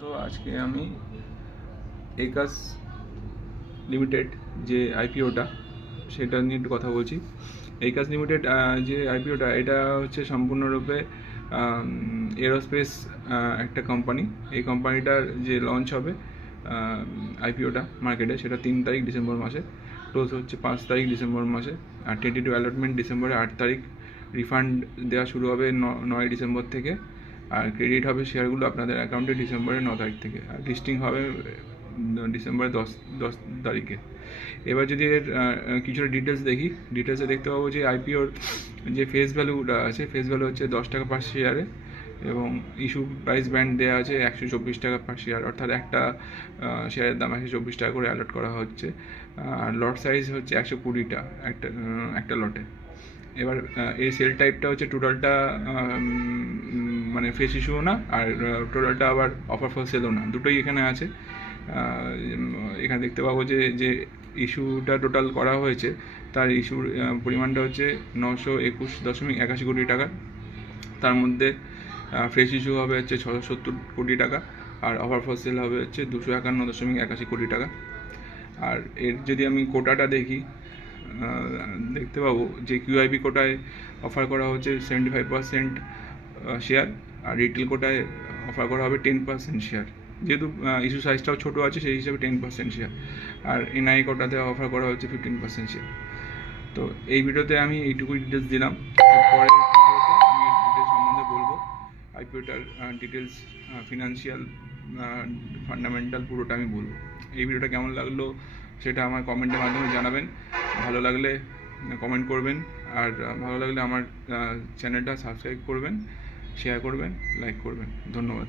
তো আজকে আমি একাস লিমিটেড যে আইপিওটা সেটা নিয়ে একটু কথা বলছি। একাস লিমিটেড যে আইপিওটা এটা হচ্ছে সম্পূর্ণরূপে এরোস্পেস একটা কোম্পানি। এই কোম্পানিটার যে লঞ্চ হবে আইপিওটা মার্কেটে, সেটা 3 তারিখ ডিসেম্বর মাসে, ক্লোজ হচ্ছে 5 তারিখ ডিসেম্বর মাসে, আর টেন্টেটিভ অ্যালটমেন্ট ডিসেম্বরের 8 তারিখ। রিফান্ড দেওয়া শুরু হবে 9 ডিসেম্বর থেকে, আর ক্রেডিট হবে শেয়ারগুলো আপনাদের অ্যাকাউন্টে ডিসেম্বরের 9 তারিখ থেকে, আর লিস্টিং হবে ডিসেম্বরের 10 তারিখে। এবার যদি এর কিছুটা ডিটেলস দেখি, ডিটেলসে দেখতে পাবো যে আইপিওর যে ফেস ভ্যালুটা আছে, ফেস ভ্যালু হচ্ছে 10 টাকা পার শেয়ারে, এবং ইস্যু প্রাইস ব্যান্ড দেওয়া আছে 124 টাকা পার শেয়ার, অর্থাৎ একটা শেয়ারের দাম 124 টাকা করে অ্যালট করা হচ্ছে। আর লট সাইজ হচ্ছে 120টা একটা লটে। এবার এই সেল টাইপটা হচ্ছে টোটালটা মানে ফ্রেশ ইস্যুও না, আর টোটালটা আবার অফার ফর সেলও না, দুটোই এখানে আছে। এখানে দেখতে পাবো যে যে ইস্যুটা টোটাল করা হয়েছে তার ইস্যুর পরিমাণটা হচ্ছে 921.81 কোটি টাকা। তার মধ্যে ফ্রেশ ইস্যু হবে হচ্ছে 670 কোটি টাকা, আর অফার ফর সেল হবে হচ্ছে 251.81 কোটি টাকা। আর এর যদি আমি কোটাটা দেখি, দেখতে পাবো যে কিউআইবি কোটায় অফার করা হচ্ছে 75% শেয়ার, আর রিটেল কোটায় অফার করা হবে 10% শেয়ার। যেহেতু ইস্যু সাইজটাও ছোটো আছে সেই হিসাবে 10% শেয়ার, আর এনআই কোটাতে অফার করা হচ্ছে 15% শেয়ার। তো এই ভিডিওতে আমি এইটুকুই ডিটেলস দিলাম। পরের ভিডিওতে আমি ডিটেলস সম্বন্ধে বলবো, আইপিওটার ডিটেলস, ফিনান্সিয়াল ফান্ডামেন্টাল পুরোটা আমি বলবো। এই ভিডিওটা কেমন লাগলো সেটা আমার কমেন্টের মাধ্যমে জানাবেন। ভালো লাগলে কমেন্ট করবেন, আর ভালো লাগলে আমার চ্যানেলটা সাবস্ক্রাইব করবেন, শেয়ার করবেন, লাইক করবেন। ধন্যবাদ।